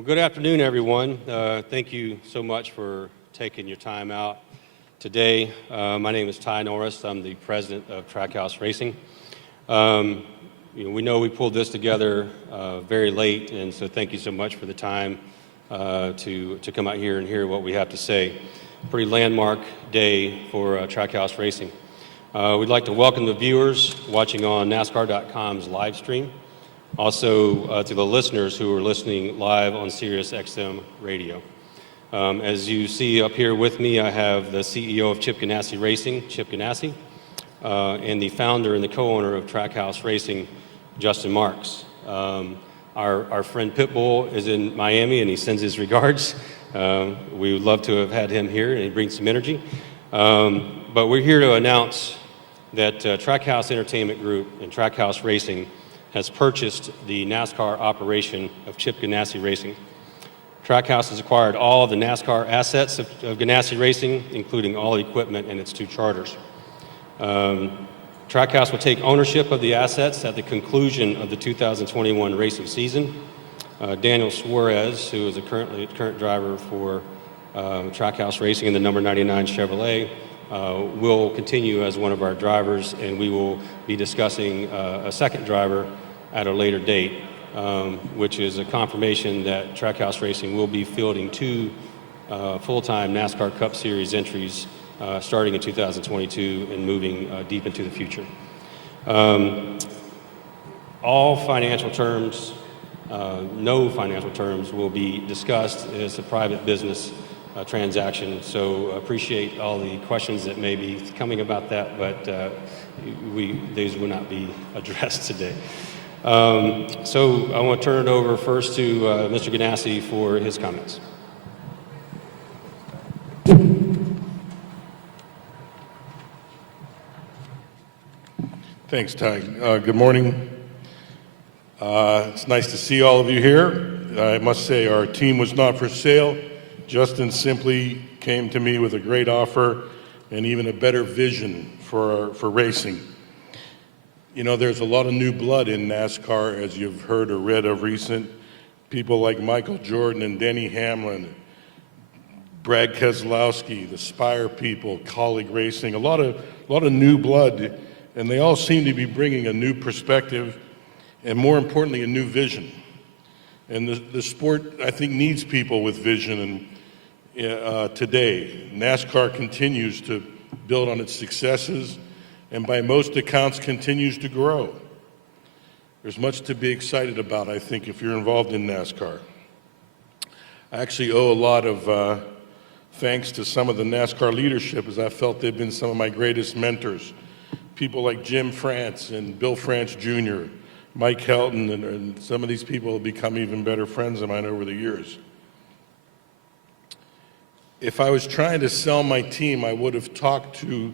Well, good afternoon, everyone. Thank you so much for taking your time out today. My name is Ty Norris. I'm the president of Trackhouse Racing. We know we pulled this together very late, and so thank you so much for the time to come out here and hear what we have to say. Pretty landmark day for Trackhouse Racing. We'd like to welcome the viewers watching on NASCAR.com's live stream. Also to the listeners who are listening live on Sirius XM radio. As you see up here with me, I have the CEO of Chip Ganassi Racing, Chip Ganassi, and the founder and the co-owner of Trackhouse Racing, Justin Marks. Our friend Pitbull is in Miami and he sends his regards. We would love to have had him here and he brings some energy. But we're here to announce that Trackhouse Entertainment Group and Trackhouse Racing has purchased the NASCAR operation of Chip Ganassi Racing. Trackhouse has acquired all of the NASCAR assets of Ganassi Racing, including all equipment and its two charters. Trackhouse will take ownership of the assets at the conclusion of the 2021 racing season. Daniel Suarez, who is a current driver for Trackhouse Racing in the number 99 Chevrolet, will continue as one of our drivers, and we will be discussing a second driver at a later date, which is a confirmation that Trackhouse Racing will be fielding two full-time NASCAR Cup Series entries starting in 2022 and moving deep into the future. All financial terms, no financial terms will be discussed. It's a private business transaction, so appreciate all the questions that may be coming about that, but these will not be addressed today. So I want to turn it over first to Mr. Ganassi for his comments. Thanks, Ty. Good morning. It's nice to see all of you here. I must say our team was not for sale. Justin simply came to me with a great offer and even a better vision for racing. You know, there's a lot of new blood in NASCAR, as you've heard or read of recent. People like Michael Jordan and Denny Hamlin, Brad Keselowski, the Spire people, Colleague Racing, a lot of new blood, and they all seem to be bringing a new perspective and, more importantly, a new vision. And the sport, I think, needs people with vision. And today, NASCAR continues to build on its successes and by most accounts continues to grow. There's much to be excited about, I think, if you're involved in NASCAR. I actually owe a lot of thanks to some of the NASCAR leadership, as I felt they've been some of my greatest mentors. People like Jim France and Bill France Jr., Mike Helton, and some of these people have become even better friends of mine over the years. If I was trying to sell my team, I would have talked to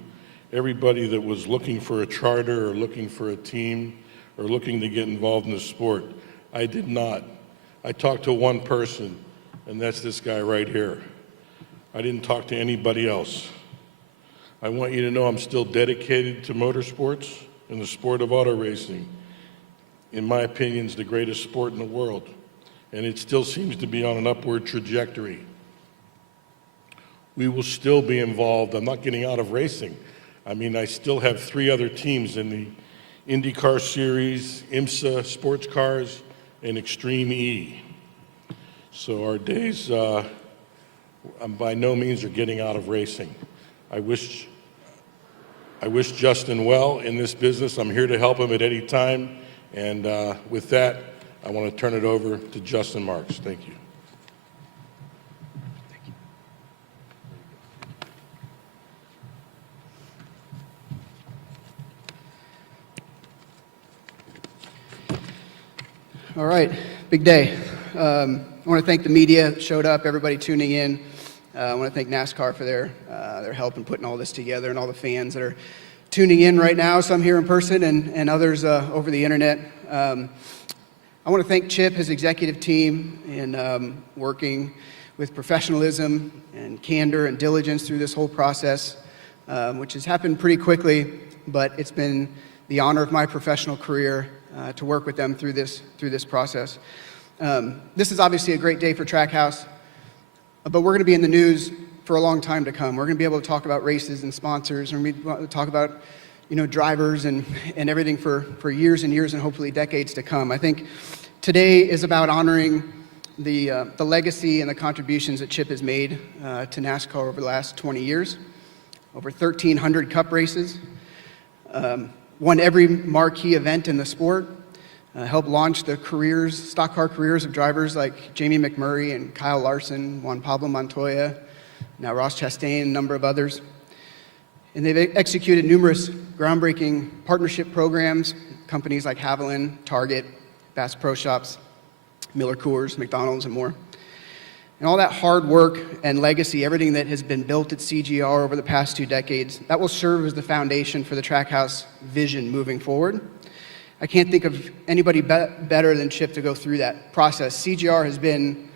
everybody that was looking for a charter or looking for a team or looking to get involved in the sport. I did not. I talked to one person, and that's this guy right here. I didn't talk to anybody else. I want you to know I'm still dedicated to motorsports and the sport of auto racing. In my opinion, it's the greatest sport in the world, and it still seems to be on an upward trajectory. We will still be involved. I'm not getting out of racing. I mean, I still have 3 other teams in the IndyCar Series, IMSA Sports Cars, and Extreme E. So our days, by no means, are getting out of racing. I wish Justin well in this business. I'm here to help him at any time. And with that, I want to turn it over to Justin Marks. Thank you. All right, big day. I want to thank the media that showed up, everybody tuning in. I want to thank NASCAR for their help in putting all this together and all the fans that are tuning in right now, some here in person and others over the internet. I want to thank Chip, his executive team, in working with professionalism and candor and diligence through this whole process, which has happened pretty quickly, but it's been the honor of my professional career to work with them through this process. This is obviously a great day for Trackhouse, but we're going to be in the news for a long time to come. We're going to be able to talk about races and sponsors, and we talk about drivers and everything for years and years and hopefully decades to come. I think today is about honoring the legacy and the contributions that Chip has made to NASCAR over the last 20 years. Over 1,300 cup races, won every marquee event in the sport, helped launch the stock car careers of drivers like Jamie McMurray and Kyle Larson, Juan Pablo Montoya, now Ross Chastain, and a number of others. And they've executed numerous groundbreaking partnership programs, companies like Haviland, Target, Bass Pro Shops, Miller Coors, McDonald's, and more. And all that hard work and legacy, everything that has been built at CGR over the past 2 decades, that will serve as the foundation for the Trackhouse vision moving forward. I can't think of anybody better than Chip to go through that process. CGR has been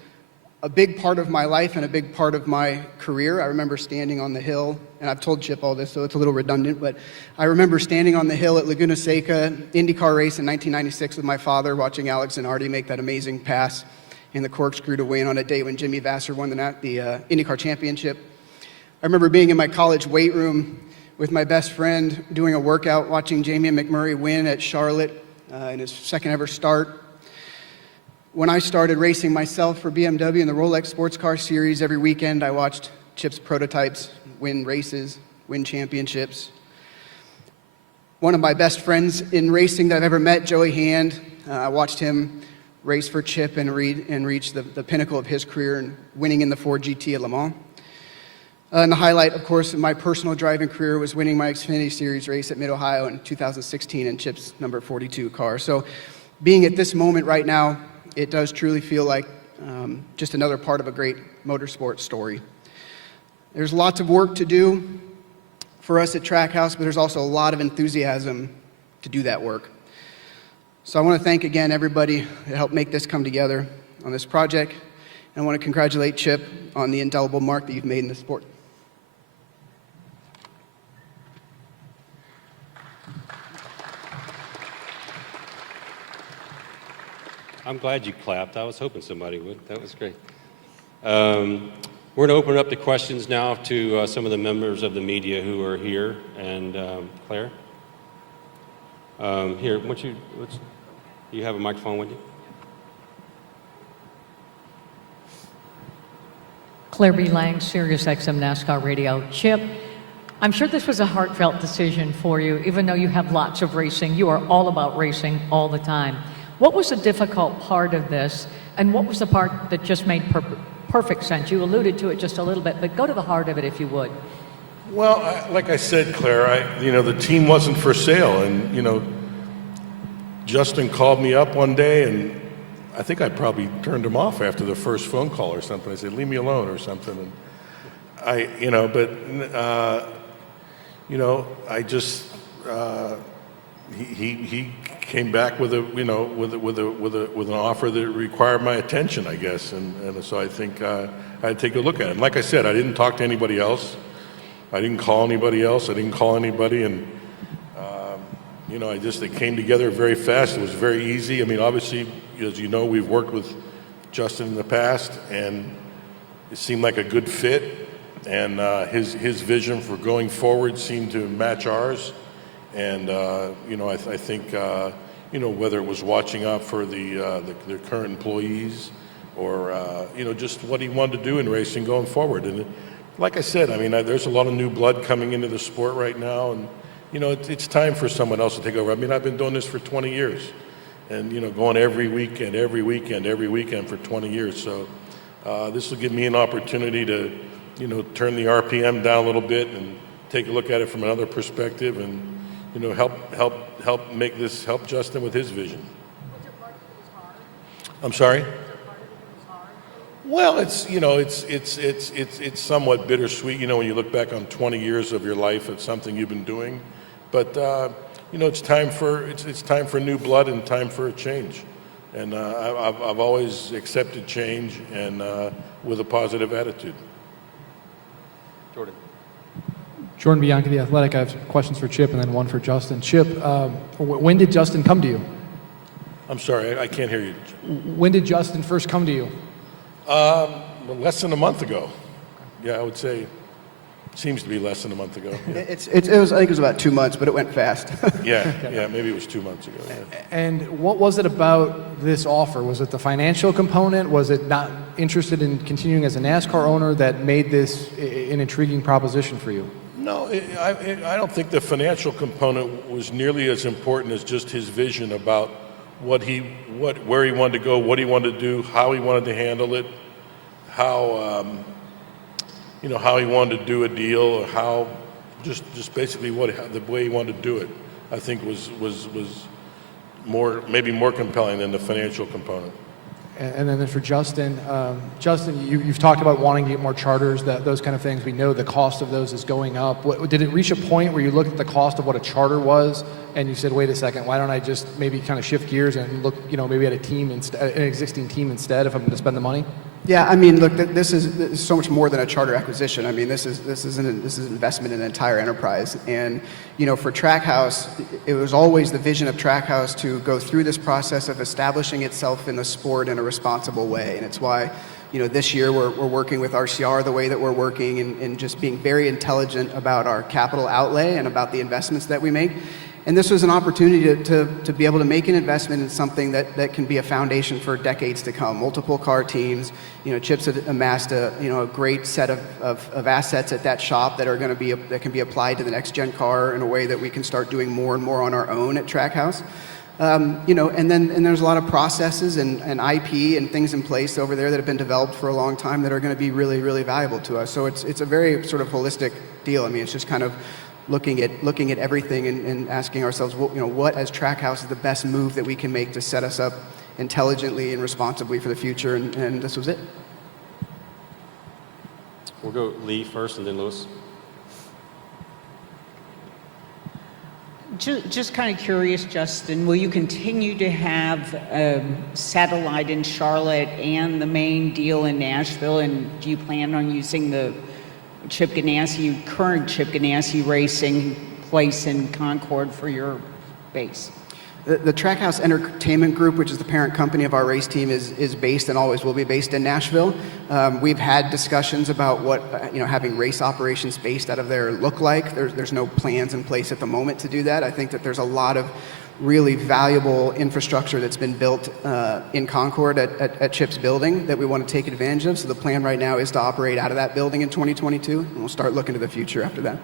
a big part of my life and a big part of my career. I remember standing on the hill, and I've told Chip all this, so it's a little redundant, but I remember standing on the hill at Laguna Seca IndyCar race in 1996 with my father, watching Alex Zanardi make that amazing pass in the corkscrew to win on a day when Jimmy Vasser won the IndyCar championship. I remember being in my college weight room with my best friend doing a workout, watching Jamie McMurray win at Charlotte in his second ever start. When I started racing myself for BMW in the Rolex Sports Car Series, every weekend I watched Chip's prototypes win races, win championships. One of my best friends in racing that I've ever met, Joey Hand, I watched him race for Chip and reach the pinnacle of his career and winning in the Ford GT at Le Mans. And the highlight, of course, of my personal driving career was winning my Xfinity Series race at Mid-Ohio in 2016 in Chip's number 42 car. So being at this moment right now, it does truly feel like just another part of a great motorsport story. There's lots of work to do for us at Trackhouse, but there's also a lot of enthusiasm to do that work. So I want to thank again everybody that helped make this come together on this project. And I want to congratulate Chip on the indelible mark that you've made in the sport. I'm glad you clapped. I was hoping somebody would. That was great. We're going to open it up to questions now to some of the members of the media who are here. And Claire? Here, you have a microphone with you? Claire B. Lang, Sirius XM NASCAR Radio. Chip, I'm sure this was a heartfelt decision for you, even though you have lots of racing. You are all about racing all the time. What was the difficult part of this, and what was the part that just made perfect sense? You alluded to it just a little bit, but go to the heart of it if you would. Well, like I said, Claire, the team wasn't for sale, and Justin called me up one day, and I think I probably turned him off after the first phone call or something. I said, "Leave me alone," or something. And he came back with an offer that required my attention, I guess, and so I think I had to take a look at it. And like I said, I didn't talk to anybody else. I didn't call anybody else. I didn't call anybody, and it came together very fast. It was very easy. I mean, obviously, as you know, we've worked with Justin in the past, and it seemed like a good fit. And his vision for going forward seemed to match ours. And I think whether it was watching out for the current employees, or just what he wanted to do in racing going forward. And like I said, I mean, there's a lot of new blood coming into the sport right now, and it's time for someone else to take over. I mean, I've been doing this for 20 years, and going every weekend for 20 years. So this will give me an opportunity to turn the RPM down a little bit and take a look at it from another perspective, and help Justin with his vision. Was there part of it was hard? I'm sorry? Was there part of it was hard? Well, it's somewhat bittersweet, when you look back on 20 years of your life at something you've been doing, but it's time for new blood and time for a change, and I've always accepted change and with a positive attitude. Jordan Bianchi, The Athletic. I have some questions for Chip and then one for Justin. Chip, when did Justin come to you? I'm sorry, I can't hear you. When did Justin first come to you? Less than a month ago. Yeah, I would say, seems to be less than a month ago. Yeah, It was, I think it was about 2 months, but it went fast. yeah, maybe it was 2 months ago. Yeah. And what was it about this offer? Was it the financial component? Was it not interested in continuing as a NASCAR owner that made this an intriguing proposition for you? No, I don't think the financial component was nearly as important as just his vision about where he wanted to go, what he wanted to do, how he wanted to handle it, how how he wanted to do a deal, or how just basically the way he wanted to do it. I think was maybe more compelling than the financial component. And then for Justin, you've talked about wanting to get more charters, those kind of things. We know the cost of those is going up. Did it reach a point where you looked at the cost of what a charter was, and you said, "Wait a second, why don't I just maybe kind of shift gears and look, maybe at an existing team instead if I'm going to spend the money?" Yeah, I mean, look, this is so much more than a charter acquisition. I mean, this is an investment in an entire enterprise. And for Trackhouse, it was always the vision of Trackhouse to go through this process of establishing itself in the sport in a responsible way. And it's why, this year we're working with RCR the way that we're working, and just being very intelligent about our capital outlay and about the investments that we make. And this was an opportunity to be able to make an investment in something that can be a foundation for decades to come. Multiple car teams, Chip's amassed a great set of assets at that shop that can be applied to the next gen car in a way that we can start doing more and more on our own at Trackhouse. And there's a lot of processes and IP and things in place over there that have been developed for a long time that are going to be really, really valuable to us. So it's a very sort of holistic deal. I mean, it's just kind of looking at everything and asking ourselves, what as Trackhouse is the best move that we can make to set us up intelligently and responsibly for the future, and this was it. We'll go Lee first and then Lewis. Just kind of curious, Justin, will you continue to have satellite in Charlotte and the main deal in Nashville, and do you plan on using the current Chip Ganassi Racing place in Concord for your base? The Trackhouse Entertainment Group, which is the parent company of our race team, is based and always will be based in Nashville. We've had discussions about what having race operations based out of there look like. There's no plans in place at the moment to do that. I think that there's a lot of really valuable infrastructure that's been built in Concord at Chip's building that we want to take advantage of. So the plan right now is to operate out of that building in 2022, and we'll start looking to the future after that.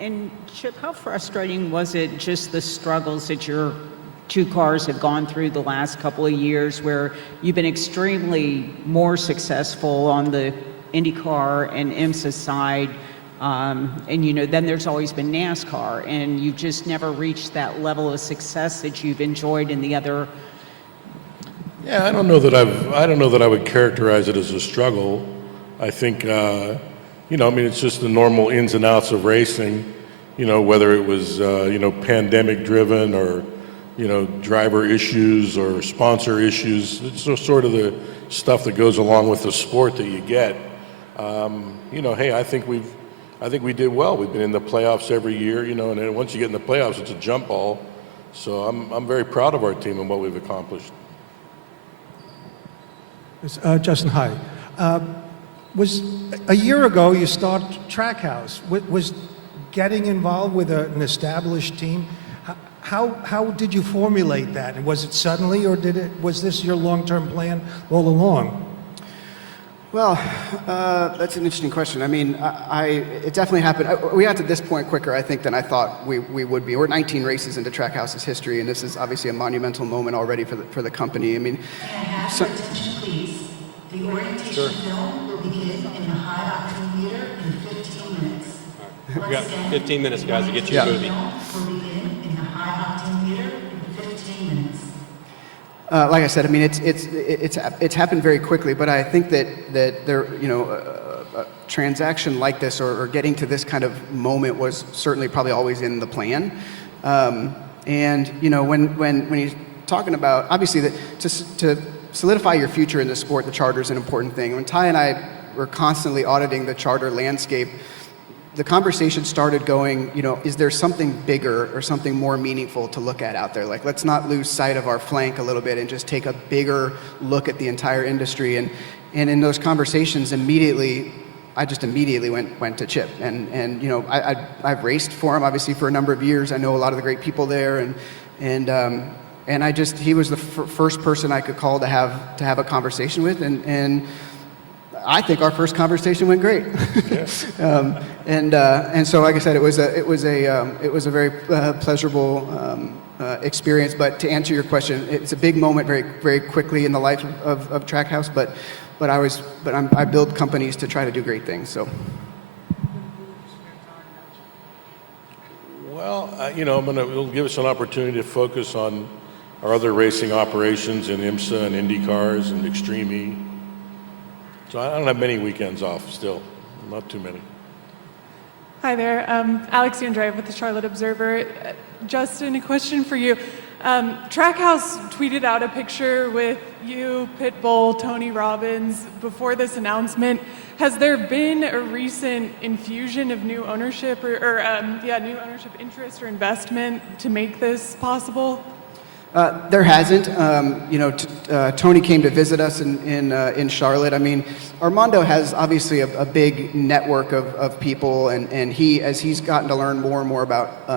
And Chip, how frustrating was it, just the struggles that your two cars have gone through the last couple of years, where you've been extremely more successful on the IndyCar and IMSA side, and then there's always been NASCAR, and you've just never reached that level of success that you've enjoyed in the other. Yeah, I don't know that I would characterize it as a struggle. I think it's just the normal ins and outs of racing, whether it was pandemic driven or driver issues or sponsor issues. It's just sort of the stuff that goes along with the sport that you get. Hey, I think we did well. We've been in the playoffs every year, and then once you get in the playoffs, it's a jump ball. So I'm very proud of our team and what we've accomplished. Justin, hi. Was a year ago you started Trackhouse. Was getting involved with an established team? How did you formulate that? And was it suddenly, or was this your long-term plan all along? Well, that's an interesting question. I mean, it definitely happened. We got to this point quicker, I think, than I thought we would be. We're 19 races into Trackhouse's history, and this is obviously a monumental moment already for the company. I mean, Can I have your attention, please? The orientation film will begin in the high octane theater in 15 minutes. We got 15 minutes, guys, to get you a movie. Will begin in the high octane theater in 15 minutes. Like I said, I mean, it's happened very quickly, but I think that there, a transaction like this or getting to this kind of moment was certainly probably always in the plan. And when you're talking about, obviously, to solidify your future in the sport, the charter is an important thing. When Ty and I were constantly auditing the charter landscape, the conversation started going, is there something bigger or something more meaningful to look at out there? Like, let's not lose sight of our flank a little bit and just take a bigger look at the entire industry. And in those conversations, I just immediately went to Chip. And I've raced for him, obviously, for a number of years. I know a lot of the great people there. And he was the first person I could call to have a conversation with. And I think our first conversation went great. And so, like I said, it was a very pleasurable experience. But to answer your question, it's a big moment very, very quickly in the life of Trackhouse. But I build companies to try to do great things. So. Well, it'll give us an opportunity to focus on our other racing operations in IMSA and Indy cars and Extreme E. So I don't have many weekends off still, not too many. Hi there, Alex Andreev with the Charlotte Observer. Justin, a question for you. Trackhouse tweeted out a picture with you, Pitbull, Tony Robbins before this announcement. Has there been a recent infusion of new ownership new ownership interest or investment to make this possible? There hasn't. Tony came to visit us in Charlotte. I mean, Armando has obviously a big network of people, and as he's gotten to learn more and more about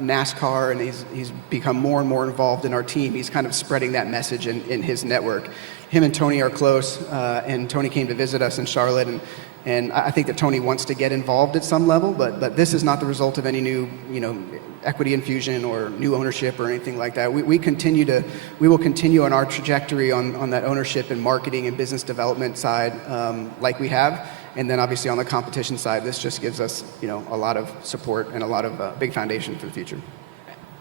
NASCAR, and he's become more and more involved in our team, he's kind of spreading that message in his network. Him and Tony are close, and Tony came to visit us in Charlotte, and I think that Tony wants to get involved at some level, but this is not the result of any new, equity infusion or new ownership or anything like that. We will continue on our trajectory on that ownership and marketing and business development side, like we have, and then obviously on the competition side, this just gives us, a lot of support and a lot of big foundation for the future.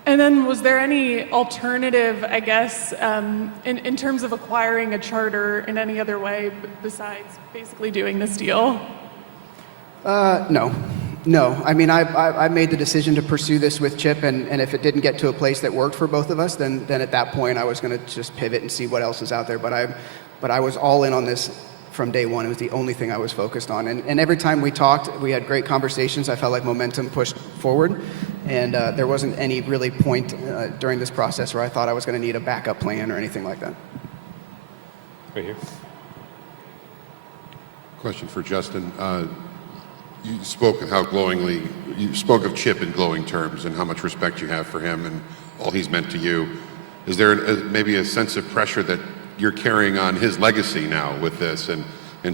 And then was there any alternative, I guess, in terms of acquiring a charter in any other way besides basically doing this deal? No. I mean, I made the decision to pursue this with Chip, and if it didn't get to a place that worked for both of us, then at that point I was going to just pivot and see what else is out there. But I was all in on this from day one. It was the only thing I was focused on. And every time we talked, we had great conversations. I felt like momentum pushed forward, and there wasn't any really point during this process where I thought I was going to need a backup plan or anything like that. Right here. Question for Justin. You spoke of Chip in glowing terms and how much respect you have for him and all he's meant to you. Is there maybe a sense of pressure that you're carrying on his legacy now with this and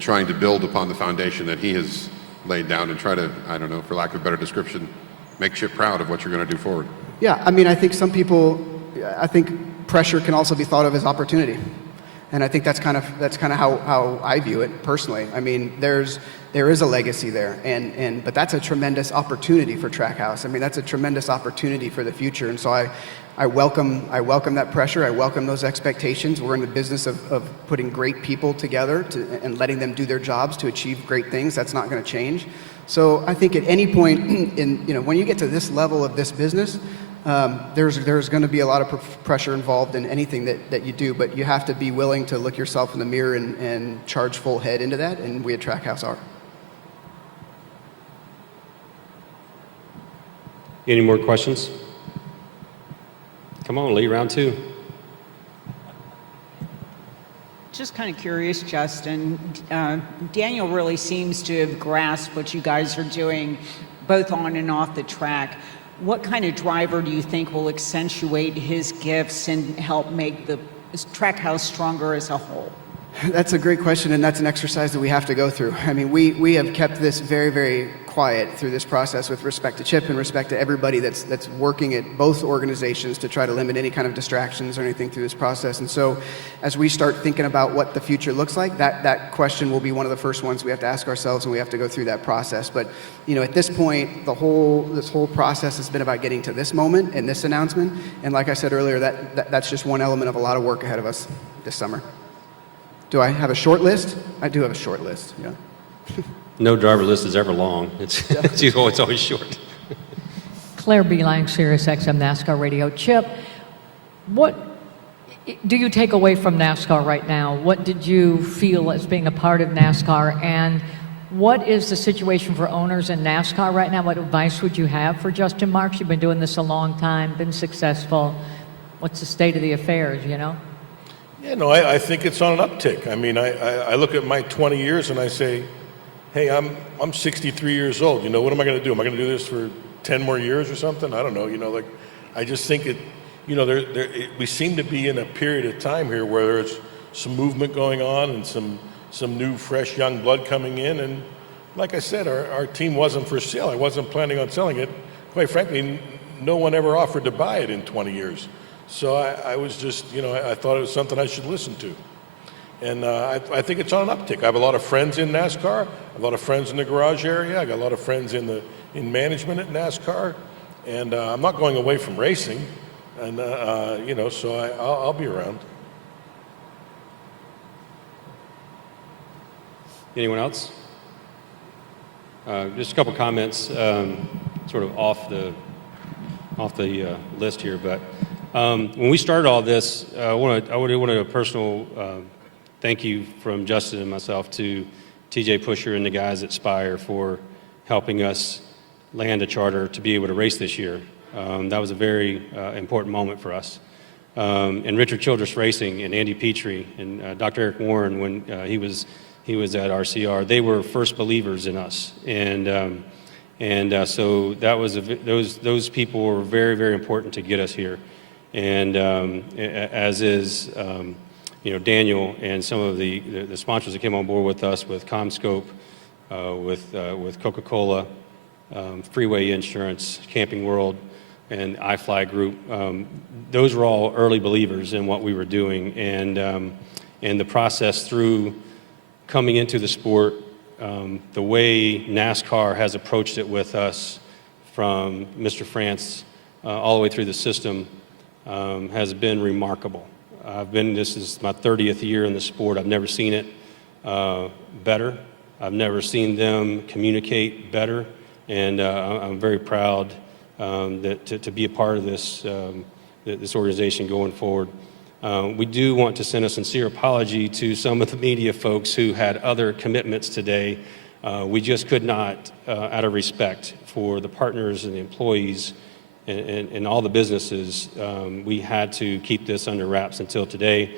trying to build upon the foundation that he has laid down and try to, I don't know, for lack of a better description, make Chip proud of what you're going to do forward? Yeah, I mean, I think pressure can also be thought of as opportunity. And I think that's kind of how I view it personally. I mean, there is a legacy there, but that's a tremendous opportunity for Trackhouse. I mean, that's a tremendous opportunity for the future. And so I welcome that pressure. I welcome those expectations. We're in the business of putting great people together and letting them do their jobs to achieve great things. That's not going to change. So I think at any point when you get to this level of this business, there's going to be a lot of pressure involved in anything that you do, but you have to be willing to look yourself in the mirror and charge full head into that, and we at Trackhouse are. Any more questions? Come on, Lee, round two. Just kind of curious, Justin. Daniel really seems to have grasped what you guys are doing, both on and off the track. What kind of driver do you think will accentuate his gifts and help make the Trackhouse stronger as a whole? That's a great question, and that's an exercise that we have to go through. I mean, we have kept this very, very quiet through this process with respect to Chip and respect to everybody that's working at both organizations to try to limit any kind of distractions or anything through this process. And so as we start thinking about what the future looks like, that question will be one of the first ones we have to ask ourselves, and we have to go through that process. But, at this point, this whole process has been about getting to this moment and this announcement. And like I said earlier, that's just one element of a lot of work ahead of us this summer. Do I have a short list? I do have a short list, yeah. No driver list is ever long. It's always short. Claire Beeline, Sirius XM NASCAR Radio. Chip, what do you take away from NASCAR right now? What did you feel as being a part of NASCAR, and What is the situation for owners in NASCAR right now? What advice would you have for Justin Marks? You've been doing this a long time, been successful. What's the state of the affairs, you know? Yeah, no, I think it's on an uptick. I mean, I look at my 20 years and I say, hey, I'm 63 years old. You know, what am I going to do? Am I going to do this for 10 more years or something? I don't know. You know, like, I just think it, you know, we seem to be in a period of time here where there's some movement going on and some new, fresh, young blood coming in. And like I said, our team wasn't for sale. I wasn't planning on selling it. Quite frankly, no one ever offered to buy it in 20 years. So I was just, you know, I thought it was something I should listen to. And I think it's on an uptick. I have a lot of friends in NASCAR, a lot of friends in the garage area. I got a lot of friends in management at NASCAR. And I'm not going away from racing. And, you know, so I'll be around. Anyone else? Just a couple comments, sort of off the list here. But when we started all this, I wanted a personal thank you from Justin and myself to TJ Pusher and the guys at Spire for helping us land a charter to be able to race this year. That was a very important moment for us. And Richard Childress Racing and Andy Petrie and Dr. Eric Warren, when he was at RCR, they were first believers in us. And so that was those people were very, very important to get us here. And as is you know, Daniel and some of the sponsors that came on board with us, with CommScope, with Coca-Cola, Freeway Insurance, Camping World, and iFly Group. Those were all early believers in what we were doing, and the process through coming into the sport, the way NASCAR has approached it with us, from Mr. France all the way through the system, has been remarkable. This is my 30th year in the sport. I've never seen it better. I've never seen them communicate better, and I'm very proud to be a part of this organization going forward. We do want to send a sincere apology to some of the media folks who had other commitments today. We just could not, out of respect for the partners and the employees and all the businesses, we had to keep this under wraps until today.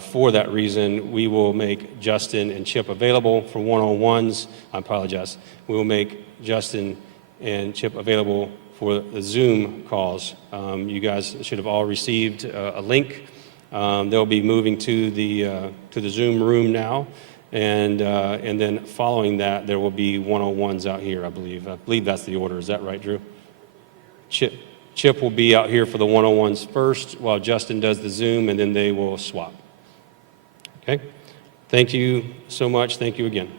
For that reason, we will make Justin and Chip available for one-on-ones. I apologize. We will make Justin and Chip available for the Zoom calls. You guys should have all received a link. They'll be moving to the Zoom room now, and then following that, there will be one-on-ones out here. I believe that's the order. Is that right, Drew? Chip will be out here for the one-on-ones first, while Justin does the Zoom, and then they will swap. Okay? Thank you so much. Thank you again.